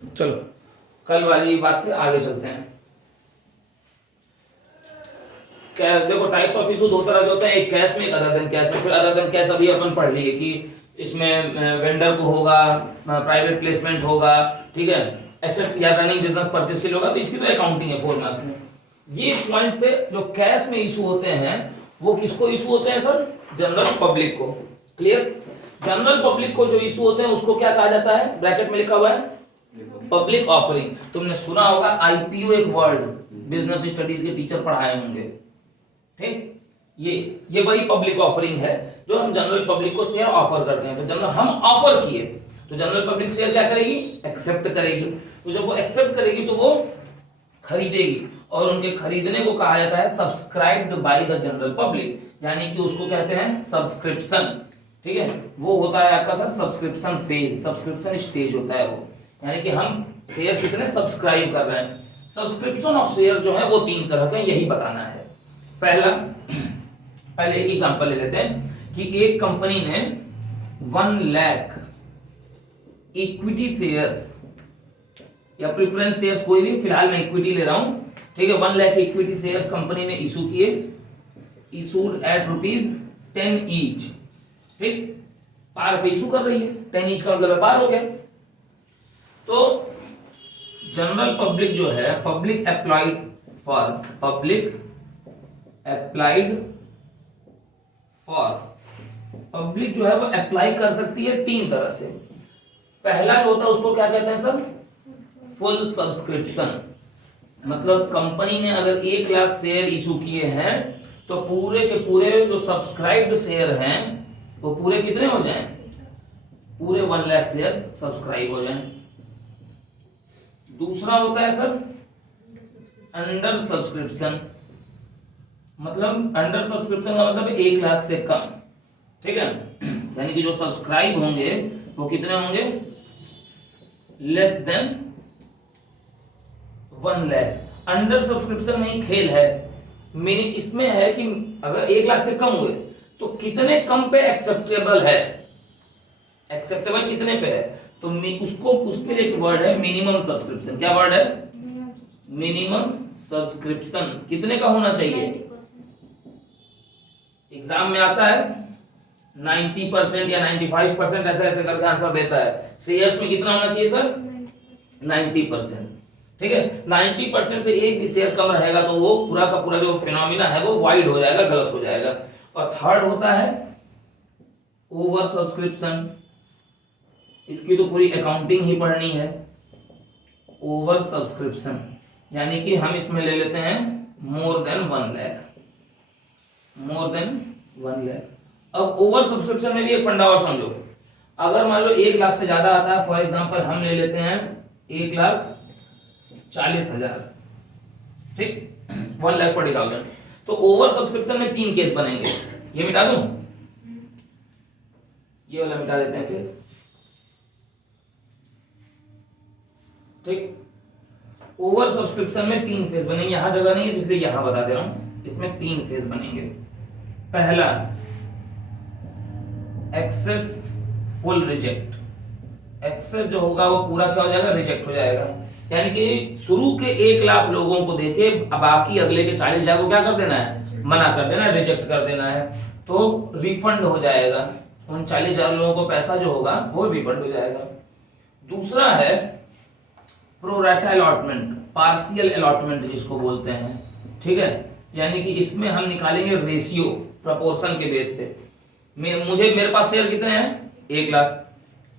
चलो कल वाली बात से आगे चलते हैं। क्या देखो, टाइप्स ऑफ इशू दो तरह के होते हैं, एक कैश में, एक अदर देन कैश में। फिर अदर देन कैश अभी अपन पढ़ लिए कि इसमें वेंडर को होगा, प्राइवेट प्लेसमेंट होगा, ठीक है, एसेट या रनिंग बिजनेस परचेज के लिए होगा, तो इसकी तो अकाउंटिंग है 4 मार्क्स में। ये पॉइंट पे जो कैश में इशू होते हैं वो किसको इशू होते हैं सर? जनरल पब्लिक को। क्लियर? जनरल पब्लिक को जो इशू होते हैं उसको क्या कहा जाता है? ब्रैकेट में लिखा हुआ है पब्लिक ऑफरिंग। तुमने सुना होगा आईपीओ, एक वर्ड बिजनेस स्टडीज के टीचर पढ़ाए होंगे, ठीक? ये वही पब्लिक ऑफरिंग है जो हम जनरल पब्लिक को शेयर ऑफर करते हैं। तो जनरल हम ऑफर किए तो जनरल पब्लिक शेयर क्या करेगी? एक्सेप्ट करेगी। तो जब वो एक्सेप्ट करेगी तो वो खरीदेगी, और उनके खरीदने को कहा जाता है subscribed by the general public, यानी कि उसको कहते हैं सब्सक्रिप्शन। ठीक है, वो होता है आपका sir subscription phase, subscription stage होता है वो, यानी कि हम शेयर कितने सब्सक्राइब कर रहे हैं। सब्सक्रिप्शन ऑफ शेयर जो है वो 3 तरह का, यही बताना है। पहले एक एग्जांपल ले लेते हैं कि एक कंपनी ने 1 लाख इक्विटी शेयर्स या प्रेफरेंस शेयर्स, कोई भी, फिलहाल मैं इक्विटी ले रहा हूं, ठीक है, 1 लाख इक्विटी शेयर्स कंपनी ने इशू किए, इशूड एट ₹10 ईच। ठीक, पार पे इशू कर रही है, 10 ईच का मतलब है पार हो गया। तो जनरल पब्लिक जो है, पब्लिक अप्लाइड फॉर पब्लिक जो है वो अप्लाई कर सकती है 3 तरह से। पहला जो होता है उसको क्या कहते हैं सर? Full subscription. मतलब कंपनी ने अगर 1 लाख शेयर इशू किए हैं तो पूरे के पूरे जो सब्सक्राइब्ड शेयर हैं वो पूरे कितने हो जाएं? पूरे 1 लाख शेयर सब्सक्राइब हो जाएं। दूसरा होता है सर अंडर सब्सक्रिप्शन। मतलब अंडर सब्सक्रिप्शन का मतलब 1 लाख से कम, ठीक है, यानी कि जो सब्सक्राइब होंगे वो कितने होंगे? Less than 1 lakh. Under subscription में ही खेल है, मीनिंग इसमें है कि अगर 1 लाख से कम हुए तो कितने कम पे एक्सेप्टेबल है, एक्सेप्टेबल कितने पे है, तो उसको, उसके लिए एक वर्ड है मिनिमम सब्सक्रिप्शन। क्या वर्ड है? Minimum subscription. कितने का होना चाहिए? एग्जाम में आता है 90% या 95%, ऐसे ऐसे करके आंसर देता है। शेयर्स में कितना होना चाहिए सर? 90%। ठीक है, 90% से एक भी शेयर कम रहेगा तो वो पूरा का पूरा जो फिनोमिना है वो वाइड हो जाएगा, गलत हो जाएगा। और थर्ड होता है ओवर सब्सक्रिप्शन। इसकी तो पूरी अकाउंटिंग ही पढ़नी है। ओवर सब्सक्रिप्शन यानी कि हम इसमें ले लेते हैं more than 1 lakh, more than 1 lakh. अब ओवर सब्सक्रिप्शन में भी एक फंडा और समझो, अगर मान लो 1 लाख से ज्यादा आता है, फॉर एग्जांपल हम ले लेते हैं 1,40,000, ठीक, 1,40,000, तो ओवर सब्सक्रिप्शन में 3 केस बनेंगे। ये मिटा दूं, ये वाला मिटा देते हैं फेस, ठीक। ओवर सब्सक्रिप्शन में 3 फेज बनेंगे, यहां जगह नहीं है इसलिए यहां बता दे रहा हूं, इसमें 3 फेज बनेंगे। पहला एक्सेस फुल रिजेक्ट। एक्सेस जो होगा वो पूरा क्या हो जाएगा? रिजेक्ट हो जाएगा, यानी कि शुरू के 1 लाख लोगों को देके बाकी अगले के 40,000 को क्या कर देना है? मना कर देना है, रिजेक्ट कर देना है, तो रिफंड हो जाएगा। उन 40,000 लोगों को पैसा जो होगा वो रिफंड हो जाएगा। दूसरा है प्रोरेटा अलॉटमेंट, पार्शियल अलॉटमेंट जिसको बोलते हैं, ठीक है, यानी कि इसमें हम निकालेंगे रेशियो, प्रोपोर्शन के बेस पे। मेरे पास शेयर कितने हैं? 1 लाख,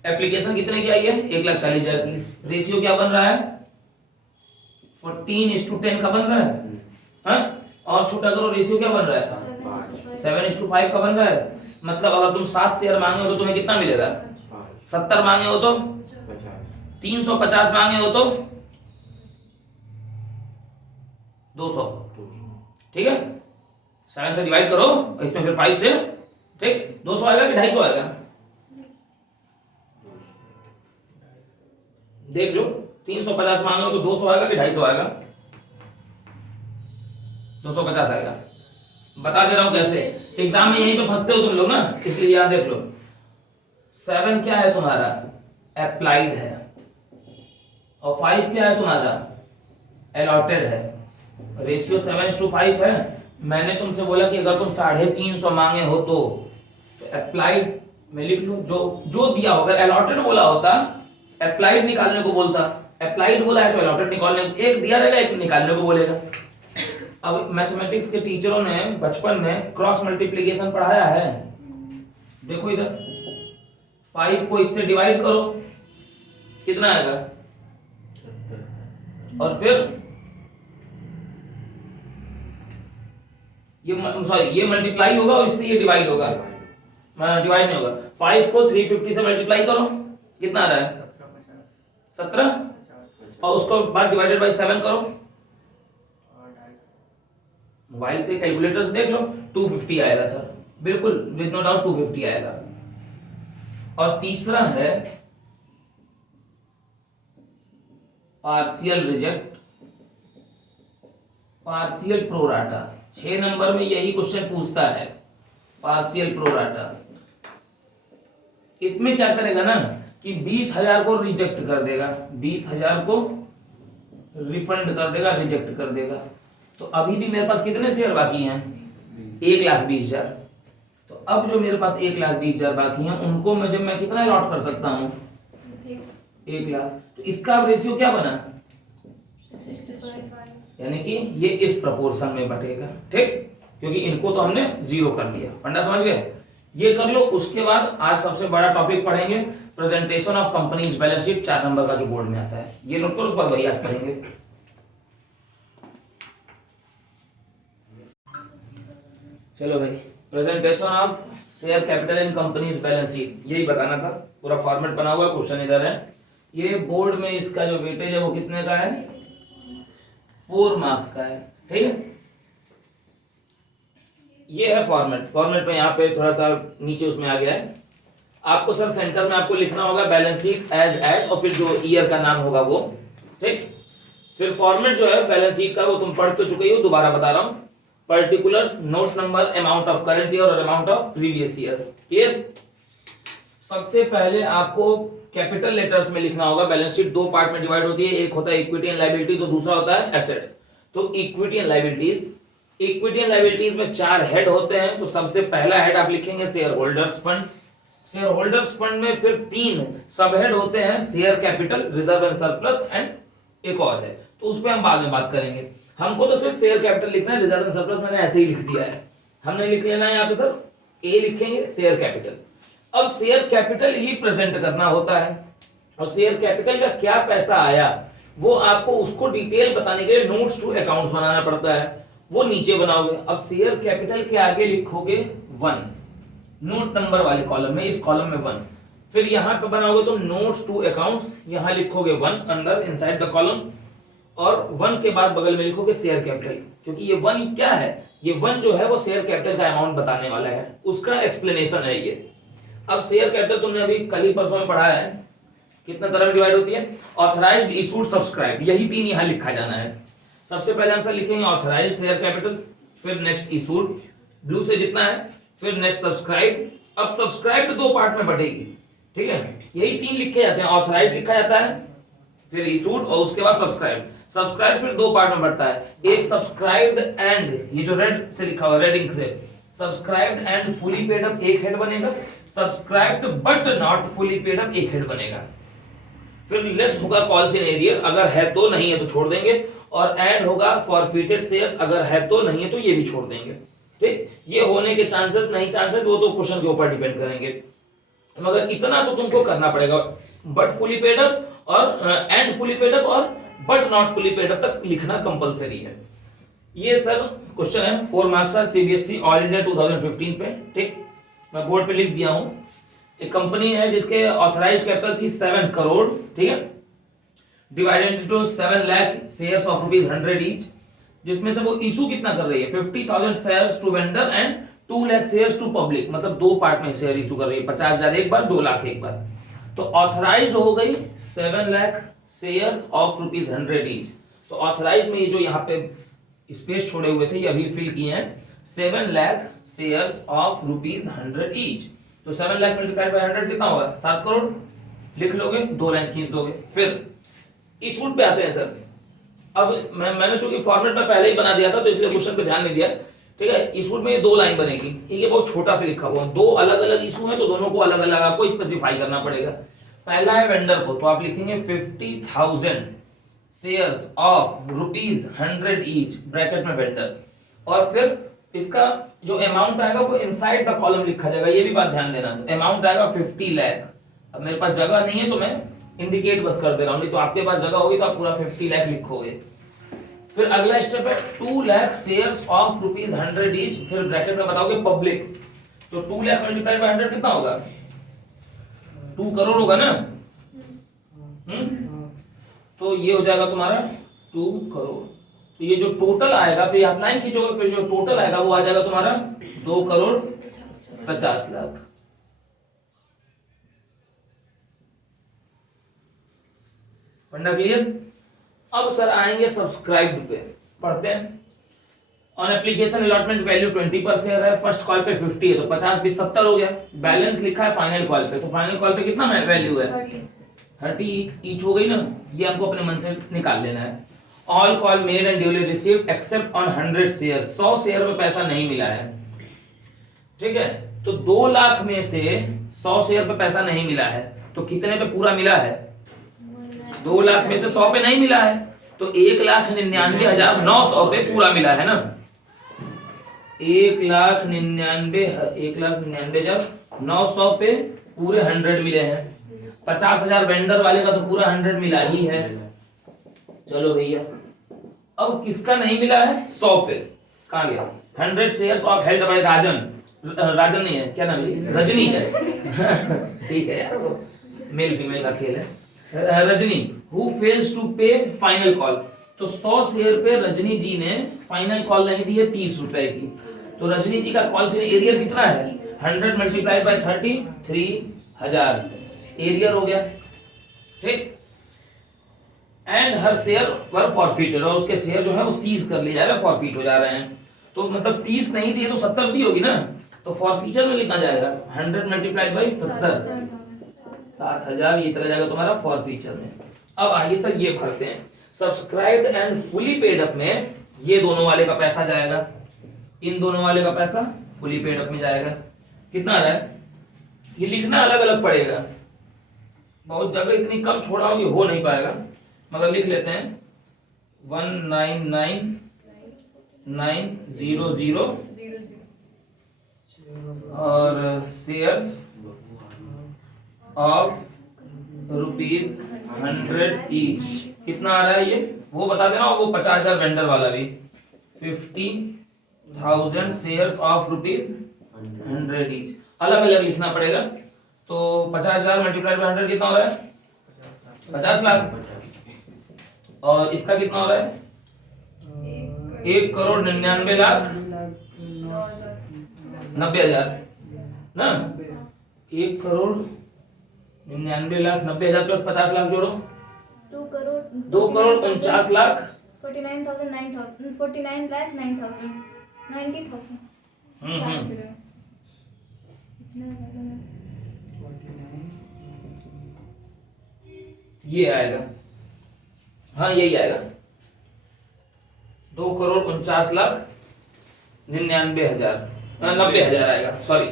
एप्लीकेशन कितने की आई है? 1,40,000 की। रेशियो क्या बन रहा है? 14:10 का बन रहा है, हाँ? और छोटा करो, रेशियो क्या बन रहा है? 7:5 का बन रहा है। मतलब अगर तुम 7 शेयर मांगे हो तो तुम्हें कितना मिलेगा? 70 मांगे हो तो 350 मांगे हो तो 200, ठीक है। 7 से डिवाइड करो, इसमें फिर 5 से, ठीक, 200 आएगा कि 250 आएगा? देख लो, 350 मांगे हो तो 200 आएगा कि 250 आएगा? 250 आएगा। बता दे रहा हूं कैसे, एग्जाम में यही तो फंसते हो तुम लोग ना, इसलिए याद देख लो। 7 क्या है तुम्हारा? अप्लाइड है, और 5 क्या है तुम्हारा, अलॉटेड है। रेशियो 7:5 है। मैंने तुमसे बोला कि अगर तुम 350 मांगे हो तो अप्लाइड में लिख लो, जो जो दिया होगा। अलॉटेड बोला होता अप्लाइड निकालने को बोलता, अप्लाइड बोला है तो अलॉटेड निकालने, एक दिया रहेगा एक निकालने को बोलेगा। अब मैथमेटिक्स के टीचरों ने बचपन में क्रॉस मल्टीप्लिकेशन पढ़ाया है। देखो इधर 5 को इससे डिवाइड करो, कितना आएगा, और फिर ये मल्टीप्लाई होगा और इससे ये डिवाइड होगा, डिवाइड नहीं होगा। 5 को 350 से मल्टीप्लाई करो, कितना आ रहा है, 17, और उसको बाद डिवाइडेड बाय 7 करो। मोबाइल से कैलकुलेटर से देख लो, 250 आएगा सर, बिल्कुल विद नो डाउट 250 आएगा। और तीसरा है partial reject, partial pro rata. 6 number में यही क्वेश्चन पूछता है, पार्शियल प्रोराटा। इसमें क्या करेगा ना कि 20,000 को रिजेक्ट कर देगा, 20,000 को रिफंड कर देगा, रिजेक्ट कर देगा। तो अभी भी मेरे पास कितने शेयर बाकी हैं, 1,20,000। तो अब जो मेरे पास 1,20,000 बाकी हैं उनको मैं कितना अलॉट कर सकता हूँ, 1,00,000। तो इसका अब रेशियो क्या बना, 65। यानी कि ये इस प्रपोर्शन में बटेगा, ठीक, क्योंकि इनको तो हमने 0 कर दिया। फंडा समझ गए, ये कर लो। उसके बाद आज सबसे बड़ा टॉपिक पढ़ेंगे presentation of companies balance sheet, 4 number का जो बोर्ड में आता है, ये नोट करो, उसके बाद वही आज पढ़ेंगे। चलो भाई, presentation of share capital in companies balance sheet, यही बताना था। पूरा फॉर्मेट बना हुआ है, क्वेश्चन इधर है। ये बोर्ड में इसका जो वेटेज है वो कितने का है, 4 मार्क्स का है, ठीक है। ये है फॉर्मेट, फॉर्मेट में यहाँ पे थोड़ा सा नीचे उसमें आ गया है। आपको सर सेंटर में आपको लिखना होगा बैलेंस शीट एज एट, और फिर जो ईयर का नाम होगा वो, ठीक। फिर फॉर्मेट जो है बैलेंस शीट का वो तुम पढ़ तो चुके हो, दोबारा बता रहा हूँ। Particulars, note number, amount of current year और amount of previous year, clear. सबसे पहले आपको कैपिटल लेटर्स में लिखना होगा। बैलेंस शीट 2 पार्ट में डिवाइड होती है, एक होता है इक्विटी एंड लायबिलिटीज और दूसरा होता है एसेट्स। तो equity and liabilities, equity and liabilities में 4 हेड होते हैं। तो सबसे पहला हेड आप लिखेंगे share holders fund. Share holders fund में फिर 3 सब हेड होते हैं, share capital, reserve and surplus, and एक और है, तो उस पर हम बाद में बात करेंगे। हमको तो सिर्फ शेयर कैपिटल लिखना है, रिजर्व एंड सरप्लस मैंने ऐसे ही लिख दिया है। हमने लिख लेना है यहाँ पे सर ए लिखेंगे, शेयर कैपिटल। अब शेयर कैपिटल ही प्रेजेंट करना होता है, और शेयर कैपिटल का क्या पैसा आया वो आपको उसको डिटेल बताने के लिए नोट्स टू अकाउंट्स बनाना पड़ता है, वो नीचे बनाओगे। अब शेयर कैपिटल के आगे लिखोगे 1, नोट नंबर वाले कॉलम में, इस कॉलम में 1। फिर यहां पे बनाओगे तो नोट्स टू अकाउंट्स, यहां लिखोगे 1 अंदर इनसाइड द कॉलम, और 1 के बाद बगल में लिखोगे शेयर कैपिटल, क्योंकि ये 1 क्या है, ये 1 जो है वो शेयर कैपिटल का अमाउंट बताने वाला है, उसका एक्सप्लेनेशन है ये। अब शेयर कैपिटल तुमने अभी कल ही परसों में पढ़ा है, कितना तरह में डिवाइड होती है, ऑथराइज्ड, इशूड, सब्सक्राइब, यही 3 यहां लिखा जाना है। सबसे पहले हम सर लिखेंगे ऑथराइज्ड शेयर कैपिटल, फिर नेक्स्ट इशूड, ब्लू से जितना है, फिर नेक्स्ट सब्सक्राइब। अब सब्सक्राइब 2 पार्ट में बटेगी, ठीक है, यही 3 लिखे जाते हैं, ऑथराइज्ड लिखा जाता है, फिर इशूड और उसके बाद सब्सक्राइब। सब्सक्राइब फिर 2 पार्ट में बढ़ता है, एक सब्सक्राइब्ड एंड, ये जो रेड से लिखा हुआ रेड इंक से, subscribed and fully paid up एक हेड बनेगा, subscribed but not fully paid up एक हेड बनेगा। फिर लेस होगा कॉल्स इन एरियर, अगर है तो, नहीं है तो छोड़ देंगे, और एंड होगा फॉरफिटेड शेयर्स, अगर है तो, नहीं है तो ये भी छोड़ देंगे, ठीक। ये होने के चांसेस नहीं चांसेस वो तो क्वेश्चन के ऊपर डिपेंड करेंगे, मगर इतना तो तुमको करना पड़ेगा, बट फुली पेड अप और एंड फुली पेड अप और but not fully paid up तक लिखना कंपलसरी है। ये सर क्वेश्चन है 4 मार्क्स का, सीबीएसई ऑल इंडिया 2015 पे, ठीक, मैं बोर्ड पे लिख दिया हूं। एक कंपनी है जिसके ऑथराइज्ड कैपिटल थी 7 करोड़, ठीक है, divided into 7 lakh shares of ₹100 each, जिसमें से वो इशू कितना कर रही है, 50,000 shares to vendor and 2 lakh shares to public, मतलब 2 पार्ट में शेयर इशू कर रही है, 50,000 एक बार, 2 लाख एक बार। तो ऑथराइज्ड हो गई 7 लाख शेयर्स ऑफ ₹100 ईच। तो ऑथराइज्ड में ये जो यहाँ पे स्पेस छोड़े हुए थे ये अभी फिल किए हैं, 7 लाख शेयर्स ऑफ ₹100 ईच। तो 7 लाख मल्टीप्लाइड बाय 100 कितना होगा, 7 करोड़, लिख लोगे, 2 लाइन खींच दोगे। फिर इशूड पे आते हैं सर। अब मैंने चूंकि फॉर्मेट में पहले ही बना दिया था तो इसलिए क्वेश्चन पे ध्यान नहीं दिया। ठीक है, इशूड में ये 2 लाइन बनेगी, ये बहुत छोटा से लिखा हुआ है, 2 अलग अलग इशू है तो दोनों को अलग अलग आपको स्पेसिफाई करना पड़ेगा। पहला है वेंडर को, तो आप लिखेंगे 50,000 शेयर्स ऑफ ₹100 ईच ब्रैकेट में वेंडर, और फिर इसका जो अमाउंट आएगा वो इनसाइड द कॉलम लिखा जाएगा, ये भी बात ध्यान देना। अमाउंट आएगा 50 लाख। अब मेरे पास जगह नहीं है तो मैं इंडिकेट बस कर दे रहा हूँ, नहीं तो आपके पास जगह होगी तो आप पूरा 50 लाख लिखोगे। फिर अगला स्टेप है 2 लाख शेयर्स ऑफ ₹100 ईच, फिर ब्रैकेट में बताओगे पब्लिक। तो 2 लाख मल्टीप्लाई बाय 100 कितना होगा? 2 करोड़ होगा ना। तो ये हो जाएगा तुम्हारा 2 करोड़। तो ये जो टोटल आएगा, फिर आप लाइन खींचोगे, फिर जो टोटल आएगा वो आ जाएगा तुम्हारा 2 करोड़ 50 लाख। पढ़ना क्लियर? अब सर आएंगे सब्सक्राइब पे, पढ़ते हैं। ऑन एप्लीकेशन अलॉटमेंट वैल्यू 20 पर शेयर है, फर्स्ट कॉल पे 50 है तो 50 20 70 हो गया। बैलेंस लिखा है फाइनल कॉल पे, तो फाइनल कॉल पे कितना वैल्यू है? 30 ईच हो गई ना, ये हमको अपने मन से निकाल लेना है। All call made and duly received except on 100 share, 100 share में पैसा नहीं मिला है। ठीक है, तो 2 लाख में से 100 शेयर पे पैसा नहीं मिला है, तो कितने पे पूरा मिला है? 2 लाख में से 100 पे नहीं मिला है, तो 1,99,900 पे पूरा मिला है ना। 1,99,900 पे पूरे 100 मिले हैं। 50,000 वेंडर वाले का तो पूरा 100 मिला ही है। चलो भैया, अब किसका नहीं मिला है? 100 पे कहाँ गया? 100 शेयर्स ऑफ हेल्ड बाय राजन, राजन नहीं है, क्या नाम है? रजनी है। ठीक है यार, वो मेल फीमेल का खेल है। रजनी हु फेल्स टू पे फाइनल कॉल, तो 100 शेयर पे रजनी जी ने फाइनल कॉल नहीं दी है 30 रुपए की, तो रजनी जी का कॉल से एरियर कितना है? 100 मल्टीप्लाई बाय 30, 3,000 एरियर हो गया। ठीक, and her share were forfeited, और उसके शेयर जो है वो सीज कर लिए जा रहे हैं, फॉरफिट हो जा रहे हैं। तो मतलब 30 नहीं दिए तो 70 दी होगी ना, तो फॉरफीचर में कितना जाएगा? 100 मल्टीप्लाइड बाई 70, 7,000 ये चला जाएगा तुम्हारा फॉरफीचर में। अब आइए सर ये भरते हैं, subscribed and fully paid up में ये दोनों वाले का पैसा जाएगा, इन दोनों वाले का पैसा फुली पेड अप में जाएगा। कितना आ रहा है? ये लिखना अलग अलग पड़ेगा, बहुत जगह इतनी कम छोड़ा हो हो नहीं पाएगा, मगर लिख लेते हैं 199,900 और शेयर्स ऑफ ₹100 ईच। कितना आ रहा है ये वो बता देना, और वो 50,000 वेंडर वाला भी। 50,000 शेयर्स ऑफ ₹100 ईच, अलग अलग लिखना पड़ेगा। तो 50,000 मल्टीप्लाइड बाय 100 कितना हो रहा है? 50 लाख। और इसका कितना हो रहा है? 1,99,90,000 ना। 1,99,90,000 प्लस 50 लाख जोड़ो, 2,49,00,000 ये आएगा। हाँ यही आएगा, 2,49,99,000 आएगा, sorry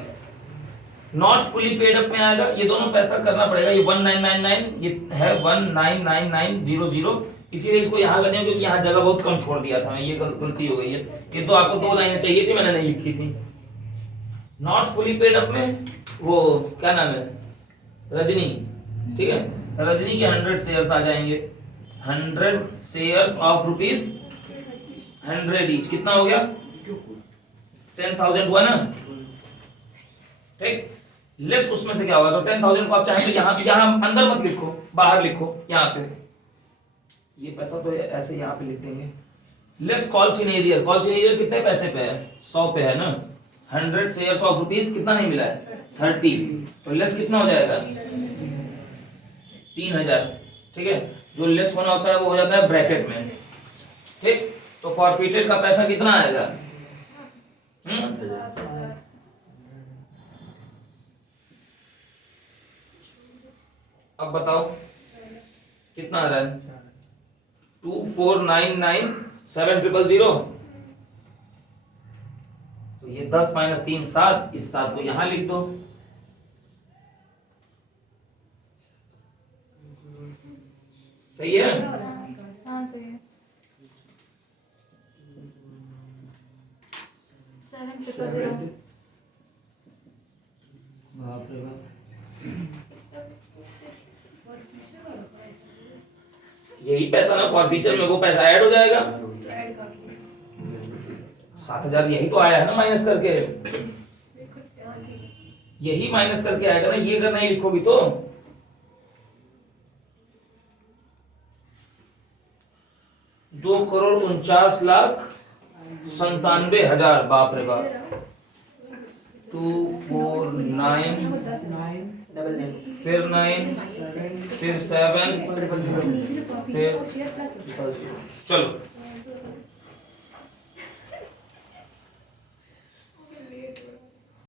not fully paid up में आएगा। ये दोनों पैसा करना पड़ेगा, ये 1999 ये है 199900, इसीलिए इसको यहाँ करने क्योंकि यहाँ जगह बहुत कम छोड़ दिया था मैं, ये गलती हो गई है। ये तो आपको 2 लाइनें चाहिए थी, मैंने नहीं लिखी थी। नॉट फुली पेड अप में वो क्या नाम है? रजनी। ठीक है, रजनी के 100 शेयर्स आ जाएंगे, 100 शेयर्स ऑफ ₹100 ईच। कितना हो गया? 10,000 हुआ ना। ठीक, लेस उसमें से क्या होगा? तो 10,000 को आप चाहें तो यहाँ अंदर मत लिखो, बाहर लिखो, यहाँ पे ये पैसा तो ऐसे यहाँ पे लिख देंगे। Less calls in arrear, calls in arrear कितने पैसे पे है? 100 पे है ना। 100 शेयर्स ऑफ ₹, कितना नहीं मिला है? 30, तो लेस कितना हो जाएगा? 3,000। ठीक है, जो लेस होना होता है वो हो जाता है ब्रैकेट में। ठीक, तो फॉरफिटेड का पैसा कितना आएगा? अब बताओ कितना आ रहा है? 24997000। तो ये 10 माइनस 3 7, इस 7 को यहां लिख दो। सही है? हाँ सही है। 7000। बाप रे बाप, यही पैसा ना फॉर फ्यूचर में वो पैसा ऐड हो जाएगा। 7000 यही तो आया है ना माइनस करके, यही माइनस करके आएगा ना, ये अगर नहीं लिखोगी तो। 2,49,97,000। बाप रे बाप। 249 फिर 9 फिर 7 फिर, चलो